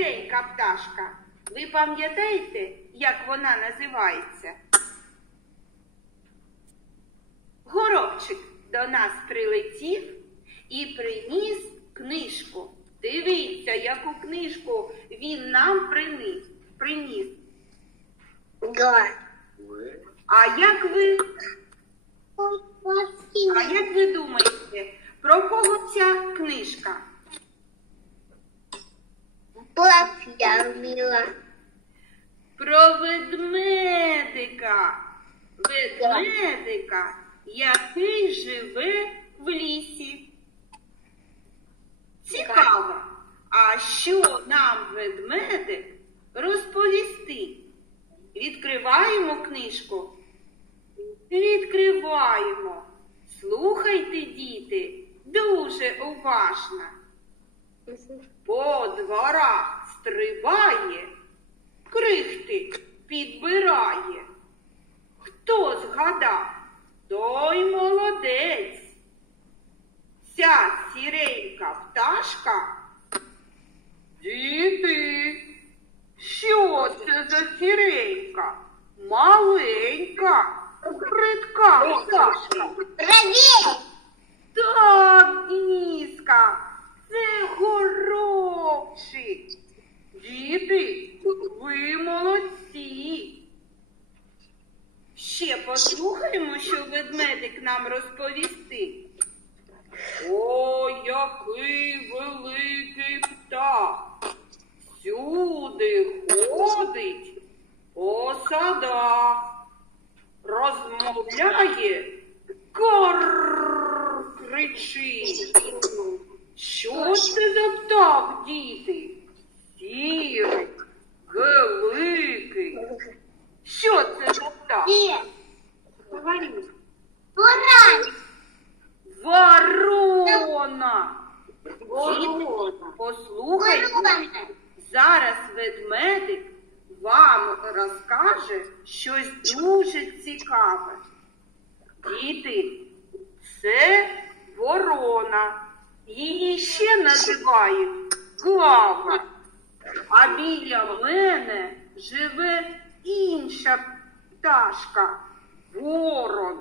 сіренька пташка. Ви пам'ятаєте, як вона називається? Горобчик до нас прилетів і приніс книжку. Дивіться, яку книжку він нам приніс. А як ви думаєте, про кого ця книжка? Про ведмедика. Ведмедика, який живе в лісі. Цікаво, а що нам ведмедик розповісти? Відкриваємо книжку? Відкриваємо. Слухайте, діти, дуже уважно. По дворах стрибає, крихти підбирає. Хто згадав, той молодець. Ця сіренька пташка. Діти, що це за сіренька? Маленька, бридка пташка. Так, Дініска, це горобчик. Діти, ви молодці. Ще послухаємо, що ведмедик нам розповісти. О, який великий птах! Всюди ходить по садах, розмовляє, карр кричить. Що це за птах, діти? Сірий, великий. Що це за птах? Ворона. Діти, послухайте, зараз ведмедик вам розкаже щось дуже цікаве. Діти, це ворона. Її ще називають Клава. А біля мене живе інша пташка – ворон.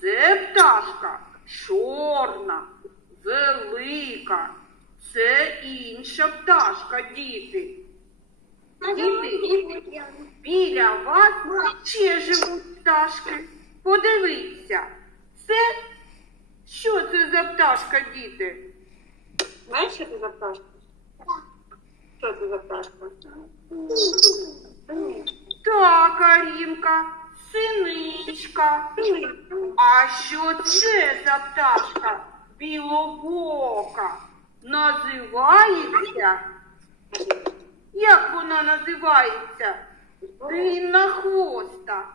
Це пташка чорна, велика. Це інша пташка, діти. Діти, біля вас ще живуть пташки. Подивіться. Що це за пташка, діти? Знаєш, що це за пташка? Що це за пташка? Так, Арінка, синичка. А що це за пташка білобока? Називається? Як вона називається? Длинна хвоста.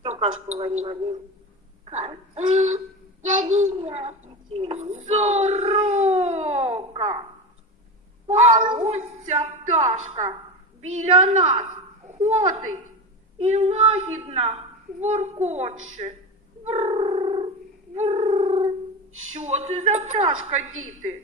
Хто кашку варила? Я не знаю. Сорока. А ось ця пташка біля нас ходить і лагідно воркоче. Бррр, бррр. Що це за пташка, діти?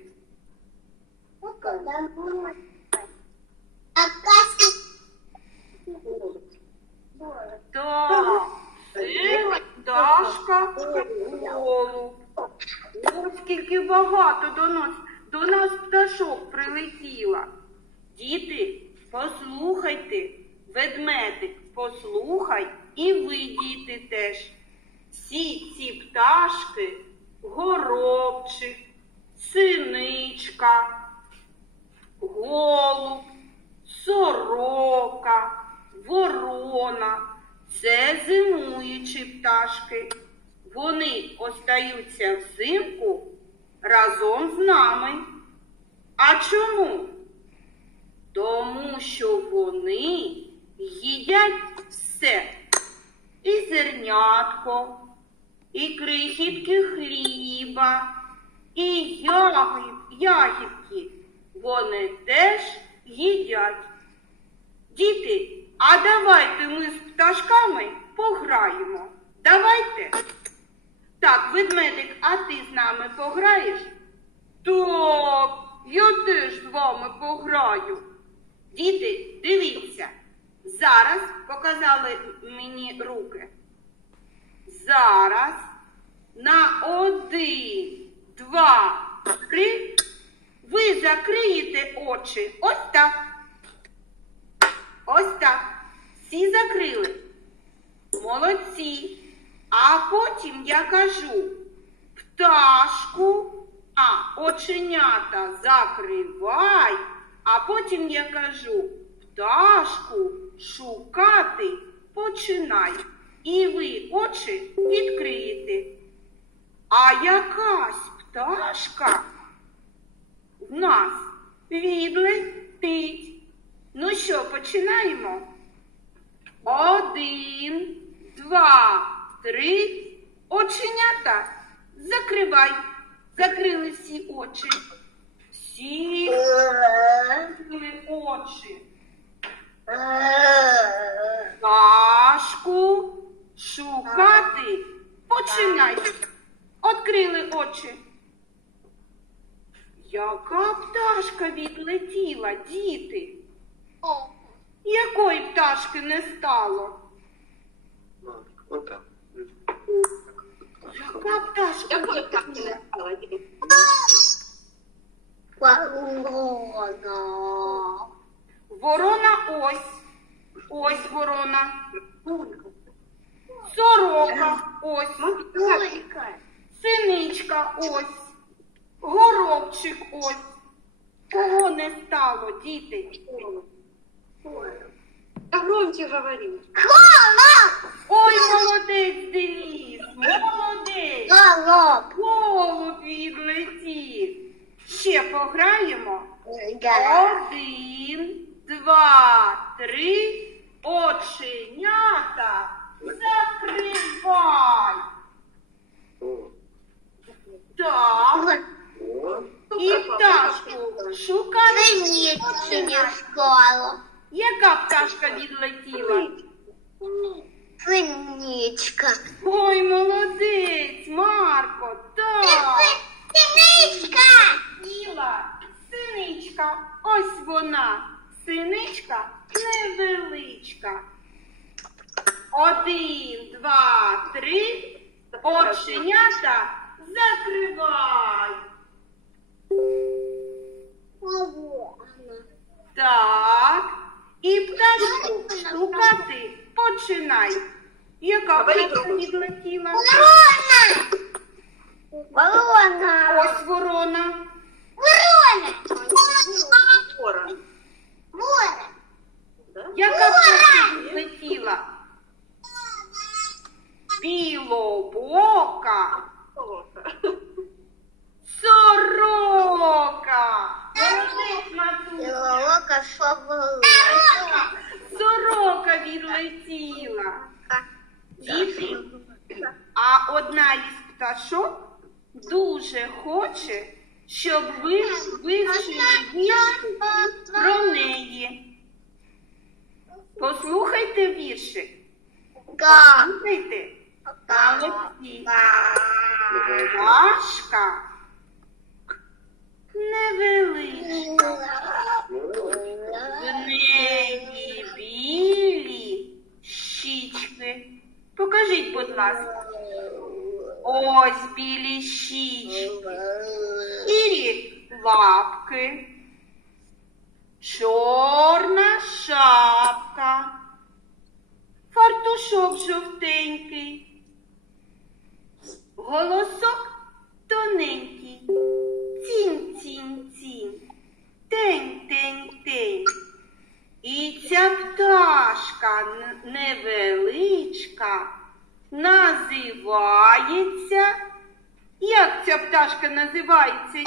Так, це пташка голуб. Ось скільки багато до нас пташок прилетіло. Діти, послухайте, ведмедик, послухай і ви, діти, теж. Всі ці пташки – горобчик, синичка, голуб, сорока, ворона – це зимуючі пташки. Вони остаються взимку разом з нами. А чому? Тому що вони їдять все. І зернятко, і крихітки хліба, і ягідки. Вони теж їдять. Діти, а давайте ми з пташками пограємо. Давайте. Так, ведмедик, а ти з нами пограєш? Так, я теж з вами пограю. Діти, дивіться, зараз показали мені руки. Зараз на 1, 2, 3 ви закриєте очі. Ось так. Ось так. Всі закрили. Молодці. А потім я кажу: пташку, оченята закривай. А потім я кажу: пташку шукати починай. І ви очі відкриєте. А якась пташка в нас відлетить. Ну що, починаємо? 1, 2, 3. Оченята закривай. Закрили всі очі. Всі закрили очі. Пташку шукати починай. Открили очі. Яка пташка відлетіла, діти? Якої пташки не стало? Яка пташка Якої пташки відлетіла? не стало, діти? Ворона ось. Ось ворона. Сорока ось. Синичка ось. Горобчик ось. Кого не стало, діти? Да громче говори. Ой, молодець, Денис, молодець. Голуб відлетів. Ще пограємо. 1, 2, 3. Оченята закривай. Так. І пташку шукай. Яка пташка відлетіла? Синичка. Ой, молодець, Марко, так. Синичка. Тіла, синичка, ось вона. Синичка невеличка. 1, 2, 3. Оченята закривай. Так. І пташку шукати починай. Яка пташка відлетіла? Ворона. Ось ворона. Ворон. Яка пташка відлетіла? Білобока. Сорока. Молодець, Матуся. Сорока відлетіла. Діти, а одна із пташок дуже хоче, щоб ви вивчили віршик про неї. Послухайте віршик. Слухайте. Молодці. Пташка невеличка. В неї білі щічки. Покажіть, будь ласка. Ось білі щічки. Сірі лапки. Чорна шапка. Фартушок жовтенький. Голосок тоненький. Цінь-цінь-цінь. Тень-тень-тень. І ця пташка невеличка називається. Як ця пташка називається?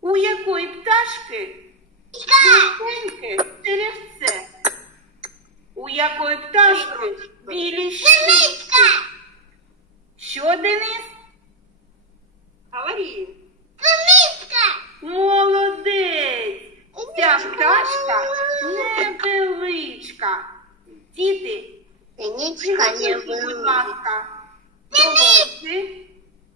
У якої пташки? Жовтеньке черевце. У якої пташки білі щічки. Що, Денис? Говори. Молодець! Ця пташка невеличка. Діти, Синичка не будь была. ласка, долоньки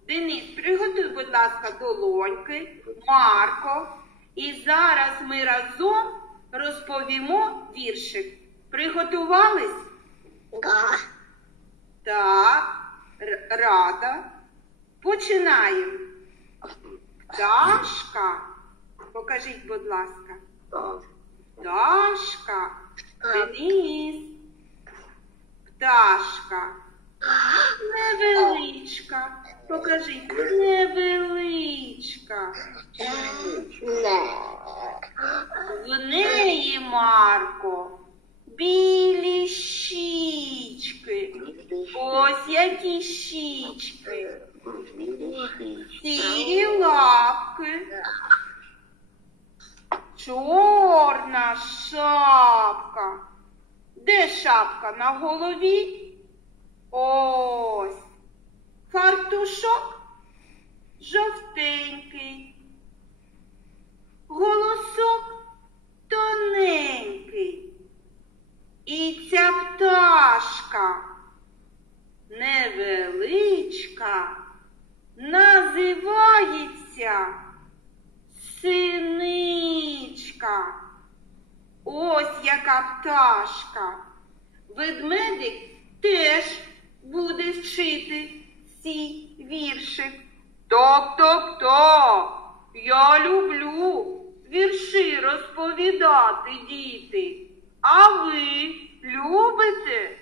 Денис, приготуй, будь ласка, долоньки, Марко. І зараз ми разом розповімо віршик. Приготувались? Да. Так, рада. Починаємо. Пташка. Покажіть, будь ласка. Пташка. Денис. Пташка. Невеличка. Покажіть. Невеличка. В неї, Марко, білі щічки. Ось які щічки. Сірі лапки. Чорна шапка. Де шапка? На голові? Ось. Фартушок жовтенький. Голосок тоненький. І ця пташка невеличка називається синичка. Ось яка пташка. Ведмедик теж буде вчити цей віршик. Топ-топ-топ. Я люблю вірші розповідати, діти. А ви любите?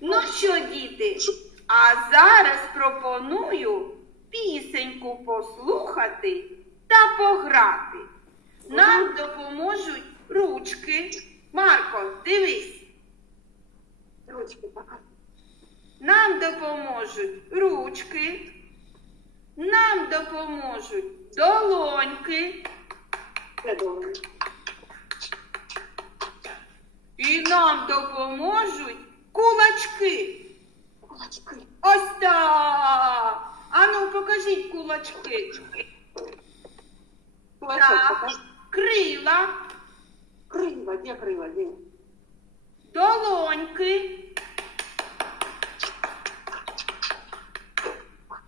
Ну що, діти, а зараз пропоную пісеньку послухати та пограти. Нам допоможуть ручки. Марко, дивись. Ручки пока. Нам допоможуть ручки. Нам допоможуть долоньки. Я думаю. І нам допоможуть кулачки. Кулачки. Ось так. Ану, покажіть кулачки. Кулачок Так. покажи. Крила, Крыло. Где крыло? Где? долоньки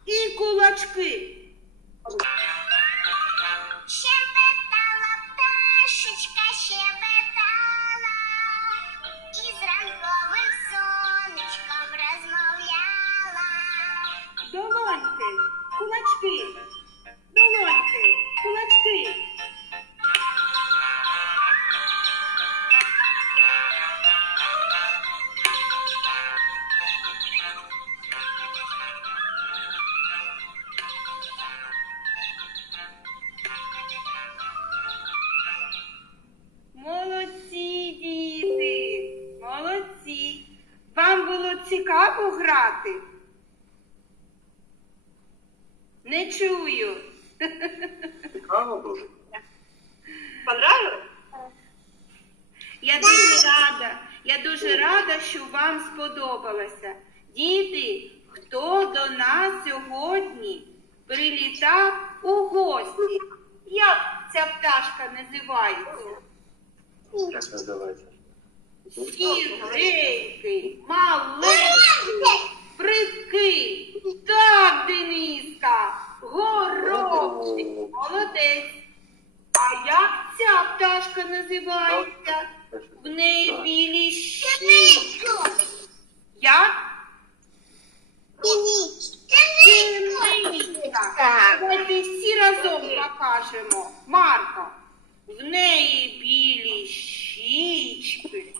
і кулачки. Щебетала пташечка, щебетала, і з ранковим сонечком розмовляла. Долоньки, кулачки, долоньки, кулачки. Молодці, діти, молодці. Вам було цікаво грати? Не чую. Цікаво дуже. Понравилось? Я дуже рада, що вам сподобалося. Діти, хто до нас сьогодні прилітав у гості? Як ця пташка називається? Як називається? Сіренький, маленький, прикий. Так, Дениска, горобчик, молодець. А як ця пташка називається? В неї білі щічки. Як? Синичка. Давайте всі разом покажемо. Марко, в неї білі щічки.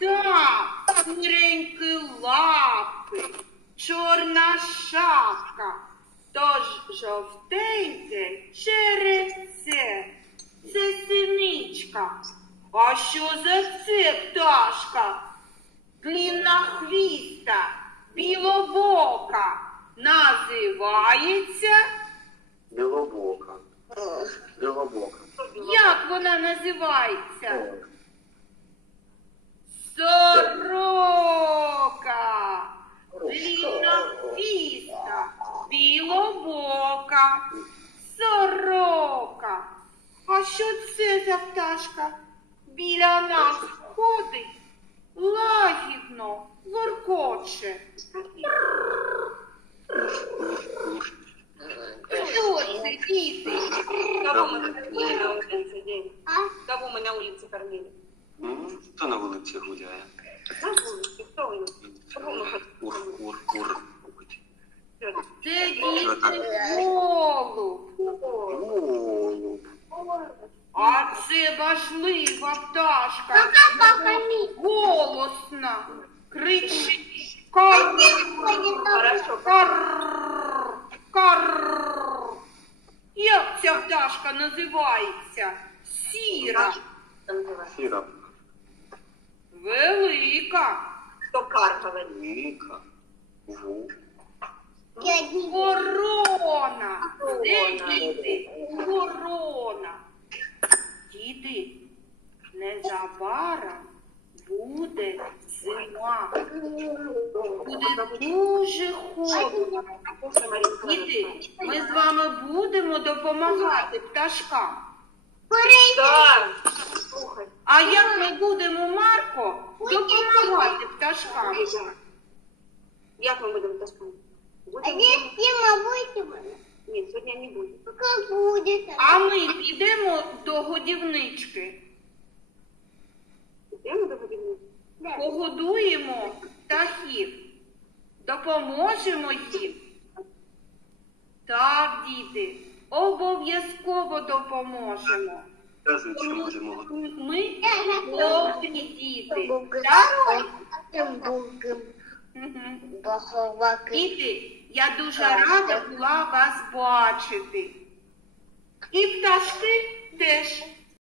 Так, сіренькі лапки, чорна шапка, тож жовтеньке черевце. Це синичка. А що за це пташка? Длиннохвіста, білобока, називається? Білобока. Білобока. Як вона називається? Сорока. Длиннохвіста, білобока, сорока. А що це за пташка? Біля нас ходить, лагідно воркоче. Що це, діти? Кого мы кормили на улице день? Кого мы на улице кормили? Хто на вулиці гуляє? На улице. Кто у нас? Кого мы хотим? Кур. Це діти голуб. Голуб. А це важлива пташка. Голосна. Кричить. Кар. Хорошо. Карр. Карр. Як ця пташка називається? Сіра. Сіра. Велика. Кто кар говорит? Віка. Ву. Ворона. Де діти? Ворона. Діти, незабаром буде зима. Буде дуже холодно. Діти, ми з вами будемо допомагати пташкам. Да. Слухай. А як ми будемо, Марко, допомагати пташкам? Як ми будемо таскати? Будемо? Ні, сьогодні не буде. А ми підемо до годівнички, Йдемо до годівниці? погодуємо птахів, допоможемо їм. Так, діти, обов'язково допоможемо. Кажуть, що будемо готувати. Ми добрі діти. Так? Мгм. Діти, я дуже рада була вас бачити. І пташки теж.